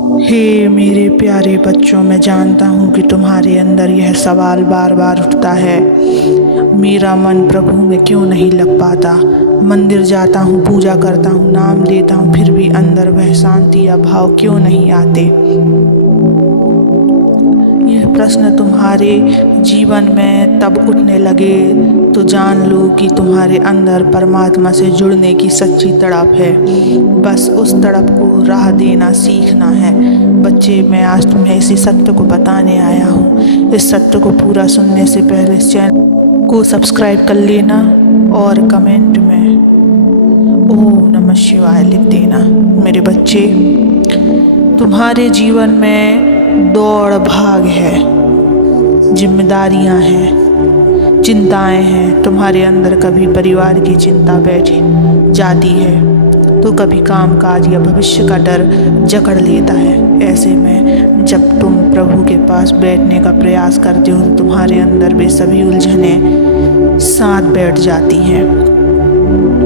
हे मेरे प्यारे बच्चों, मैं जानता हूँ कि तुम्हारे अंदर यह सवाल बार बार उठता है, मेरा मन प्रभु में क्यों नहीं लग पाता। मंदिर जाता हूँ, पूजा करता हूँ, नाम लेता हूँ, फिर भी अंदर वह शांति या भाव क्यों नहीं आते। यह प्रश्न तुम्हारे जीवन में तब उठने लगे तो जान लो कि तुम्हारे अंदर परमात्मा से जुड़ने की सच्ची तड़प है। बस उस तड़प को राह देना सीखना है। बच्चे, मैं आज तुम्हें इसी सत्य को बताने आया हूँ। इस सत्य को पूरा सुनने से पहले इस चैनल को सब्सक्राइब कर लेना और कमेंट में ओम नमः शिवाय लिख देना। मेरे बच्चे, तुम्हारे जीवन में दौड़ भाग है, जिम्मेदारियां हैं, चिंताएं हैं। तुम्हारे अंदर कभी परिवार की चिंता बैठ जाती है तो कभी कामकाज या भविष्य का डर जकड़ लेता है। ऐसे में जब तुम प्रभु के पास बैठने का प्रयास करते हो तो तुम्हारे अंदर वे सभी उलझनें साथ बैठ जाती हैं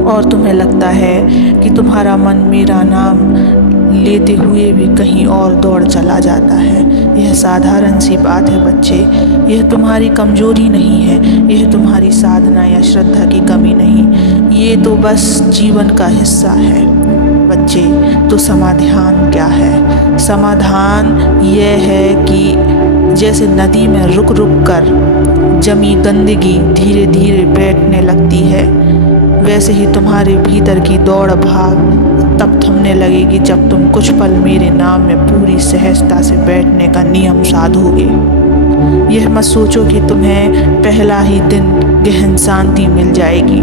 और तुम्हें लगता है कि तुम्हारा मन मेरा नाम लेते हुए भी कहीं और दौड़ चला जाता है। यह साधारण सी बात है बच्चे, यह तुम्हारी कमजोरी नहीं है, यह तुम्हारी साधना या श्रद्धा की कमी नहीं, ये तो बस जीवन का हिस्सा है। बच्चे, तो समाधान क्या है? समाधान यह है कि जैसे नदी में रुक रुक कर जमी गंदगी धीरे धीरे बैठने लगती है, वैसे ही तुम्हारे भीतर की दौड़ भाग तब थमने लगेगी जब तुम कुछ पल मेरे नाम में पूरी सहजता से बैठने का नियम साधोगे। यह मत सोचो कि तुम्हें पहला ही दिन गहन शांति मिल जाएगी।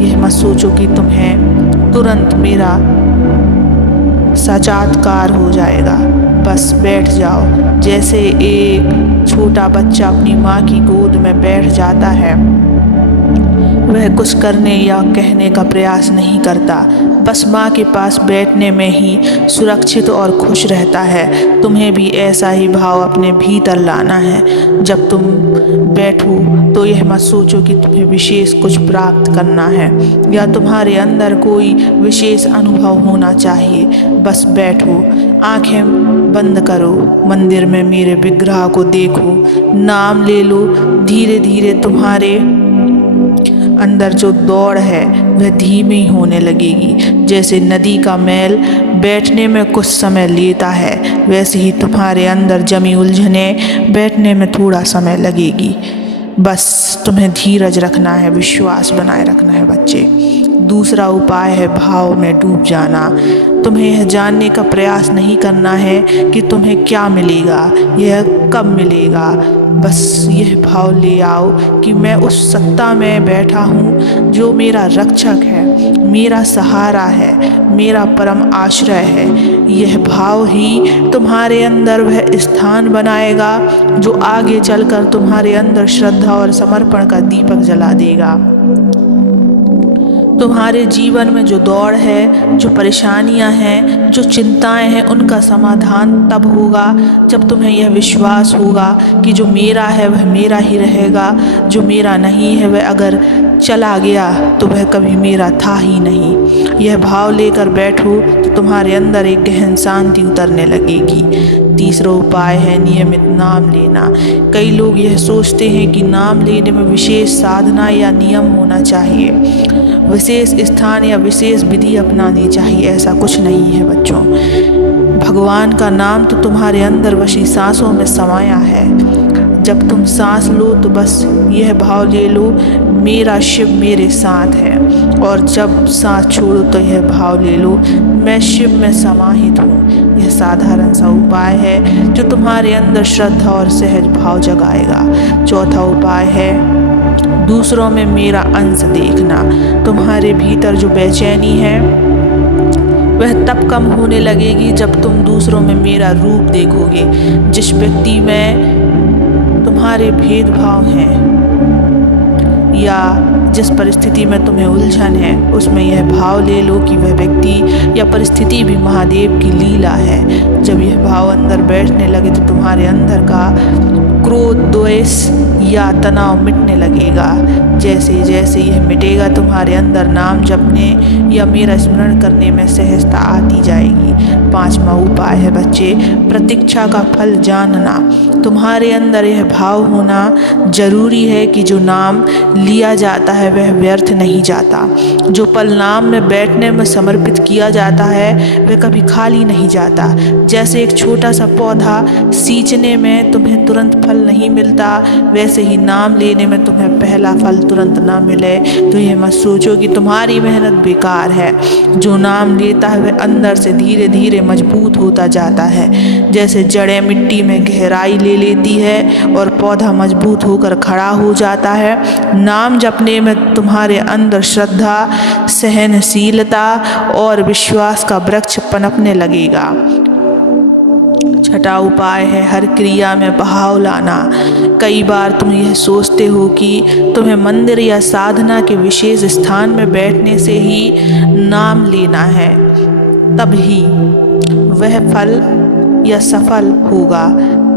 यह मत सोचो कि तुम्हें तुरंत मेरा साक्षात्कार हो जाएगा। बस बैठ जाओ। जैसे एक छोटा बच्चा अपनी माँ की गोद में बैठ जाता है, वह कुछ करने या कहने का प्रयास नहीं करता, बस माँ के पास बैठने में ही सुरक्षित और खुश रहता है। तुम्हें भी ऐसा ही भाव अपने भीतर लाना है। जब तुम बैठो तो यह मत सोचो कि तुम्हें विशेष कुछ प्राप्त करना है या तुम्हारे अंदर कोई विशेष अनुभव होना चाहिए। बस बैठो, आंखें बंद करो, मंदिर में मेरे विग्रह को देखो, नाम ले लो। धीरे धीरे तुम्हारे अंदर जो दौड़ है वह धीमी होने लगेगी। जैसे नदी का मैल बैठने में कुछ समय लेता है, वैसे ही तुम्हारे अंदर जमी उलझनें बैठने में थोड़ा समय लगेगी। बस तुम्हें धीरज रखना है, विश्वास बनाए रखना है बच्चे। दूसरा उपाय है भाव में डूब जाना। तुम्हें यह जानने का प्रयास नहीं करना है कि तुम्हें क्या मिलेगा, यह कब मिलेगा। बस यह भाव ले आओ कि मैं उस सत्ता में बैठा हूँ जो मेरा रक्षक है, मेरा सहारा है, मेरा परम आश्रय है। यह भाव ही तुम्हारे अंदर वह स्थान बनाएगा जो आगे चलकर तुम्हारे अंदर श्रद्धा और समर्पण का दीपक जला देगा। तुम्हारे जीवन में जो दौड़ है, जो परेशानियां हैं, जो चिंताएं हैं, उनका समाधान तब होगा जब तुम्हें यह विश्वास होगा कि जो मेरा है वह मेरा ही रहेगा, जो मेरा नहीं है वह अगर चला गया तो वह कभी मेरा था ही नहीं। यह भाव लेकर बैठो तो तुम्हारे अंदर एक गहन शांति उतरने लगेगी। तीसरा उपाय है नियमित नाम लेना। कई लोग यह सोचते हैं कि नाम लेने में विशेष साधना या नियम होना चाहिए, विशेष स्थान या विशेष विधि अपनानी चाहिए। ऐसा कुछ नहीं है बच्चों। भगवान का नाम तो तुम्हारे अंदर वशी सांसों में समाया है। जब तुम सांस लो तो बस यह भाव ले लो, मेरा शिव मेरे साथ है, और जब सांस छोड़ो तो यह भाव ले लो, मैं शिव में समाहित हूँ। यह साधारण सा उपाय है जो तुम्हारे अंदर श्रद्धा और सहज भाव जगाएगा। चौथा उपाय है दूसरों में मेरा अंश देखना। तुम्हारे भीतर जो बेचैनी है वह तब कम होने लगेगी जब तुम दूसरों में मेरा रूप देखोगे। जिस व्यक्ति में तुम्हारे भेदभाव हैं या जिस परिस्थिति में तुम्हें उलझन है, उसमें यह भाव ले लो कि वह व्यक्ति या परिस्थिति भी महादेव की लीला है। जब यह भाव अंदर बैठने लगे तो तुम्हारे अंदर का क्रोध, द्वेष या तनाव मिटने लगेगा। जैसे जैसे यह मिटेगा तुम्हारे अंदर नाम जपने या मेरा स्मरण करने में सहजता आती जाएगी। 5वां उपाय है बच्चे, प्रतीक्षा का फल जानना। तुम्हारे अंदर यह भाव होना जरूरी है कि जो नाम लिया जाता है वह व्यर्थ नहीं जाता। जो पल नाम में बैठने में समर्पित किया जाता है वह कभी खाली नहीं जाता। जैसे एक छोटा सा पौधा सींचने में तुम्हें तुरंत फल नहीं मिलता, वैसे ही नाम लेने में तुम्हें पहला फल तुरंत ना मिले तो यह मत सोचो कि तुम्हारी मेहनत बेकार है। जो नाम लेता है वह अंदर से धीरे धीरे मजबूत होता जाता है। जैसे जड़ें मिट्टी में गहराई ले लेती है और पौधा मजबूत होकर खड़ा हो जाता है। नाम जपने में तुम्हारे अंदर श्रद्धा, सहनशीलता और विश्वास का वृक्ष पनपने लगेगा। 6वां उपाय है हर क्रिया में भाव लाना। कई बार तुम यह सोचते हो कि तुम्हें मंदिर या साधना के विशेष स्थान में बैठने से ही नाम लेना है, तभी वह फल या सफल होगा।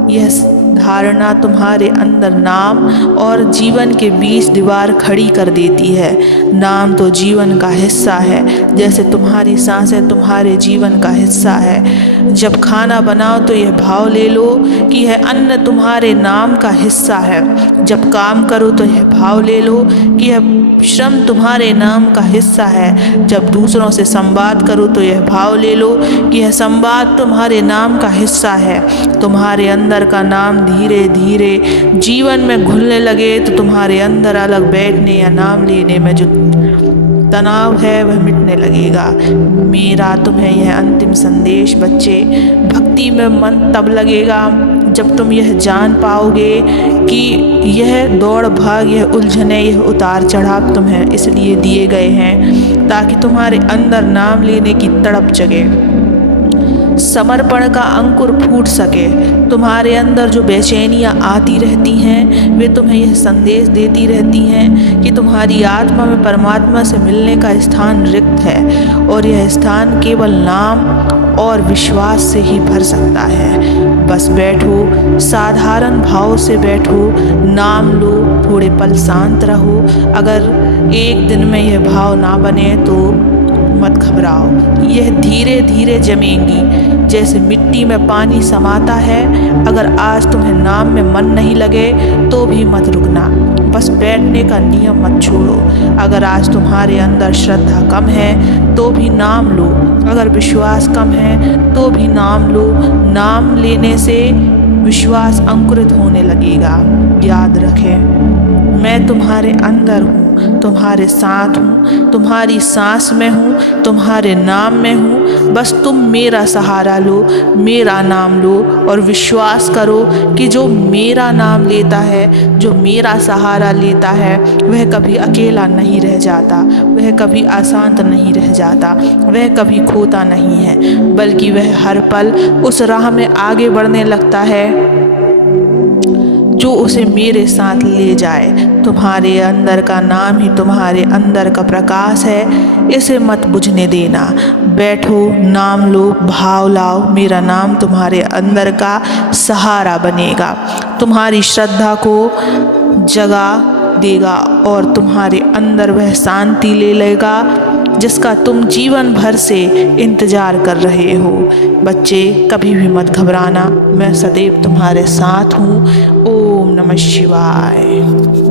यह धारणा तुम्हारे अंदर नाम और जीवन के बीच दीवार खड़ी कर देती है। नाम तो जीवन का हिस्सा है, जैसे तुम्हारी सांसें तुम्हारे जीवन का हिस्सा है। जब खाना बनाओ तो यह भाव ले लो कि यह अन्न तुम्हारे नाम का हिस्सा है। जब काम करो तो यह भाव ले लो कि यह श्रम तुम्हारे नाम का हिस्सा है। जब दूसरों से संवाद करो तो यह भाव ले लो कि यह संवाद तुम्हारे नाम का हिस्सा है। तुम्हारे अंदर का नाम धीरे धीरे जीवन में घुलने लगे तो तुम्हारे अंदर अलग बैठने या नाम लेने में जो तनाव है वह मिटने लगेगा। मेरा तुम्हें यह अंतिम संदेश बच्चे, भक्ति में मन तब लगेगा जब तुम यह जान पाओगे कि यह दौड़ भाग, यह उलझने, यह उतार चढ़ाव तुम्हें इसलिए दिए गए हैं ताकि तुम्हारे अंदर नाम लेने की तड़प जगे, समर्पण का अंकुर फूट सके। तुम्हारे अंदर जो बेचैनियाँ आती रहती हैं वे तुम्हें यह संदेश देती रहती हैं कि तुम्हारी आत्मा में परमात्मा से मिलने का स्थान रिक्त है और यह स्थान केवल नाम और विश्वास से ही भर सकता है। बस बैठो, साधारण भाव से बैठो, नाम लो, थोड़े पल शांत रहो। अगर एक दिन में यह भाव ना बने तो मत घबराओ, यह धीरे धीरे जमेंगी जैसे मिट्टी में पानी समाता है। अगर आज तुम्हें नाम में मन नहीं लगे तो भी मत रुकना, बस बैठने का नियम मत छोड़ो। अगर आज तुम्हारे अंदर श्रद्धा कम है तो भी नाम लो, अगर विश्वास कम है तो भी नाम लो। नाम लेने से विश्वास अंकुरित होने लगेगा। याद रखें, मैं तुम्हारे अंदर हूँ, तुम्हारे साथ हूँ, तुम्हारी सांस में हूँ, तुम्हारे नाम में हूँ। बस तुम मेरा सहारा लो, मेरा नाम लो और विश्वास करो कि जो मेरा नाम लेता है, जो मेरा सहारा लेता है, वह कभी अकेला नहीं रह जाता, वह कभी अशांत नहीं रह जाता, वह कभी खोता नहीं है, बल्कि वह हर पल उस राह में आगे बढ़ने लगता है जो उसे मेरे साथ ले जाए। तुम्हारे अंदर का नाम ही तुम्हारे अंदर का प्रकाश है, इसे मत बुझने देना। बैठो, नाम लो, भाव लाओ, मेरा नाम तुम्हारे अंदर का सहारा बनेगा, तुम्हारी श्रद्धा को जगा देगा और तुम्हारे अंदर वह शांति ले लेगा जिसका तुम जीवन भर से इंतज़ार कर रहे हो। बच्चे, कभी भी मत घबराना, मैं सदैव तुम्हारे साथ हूँ। ओम नमः शिवाय।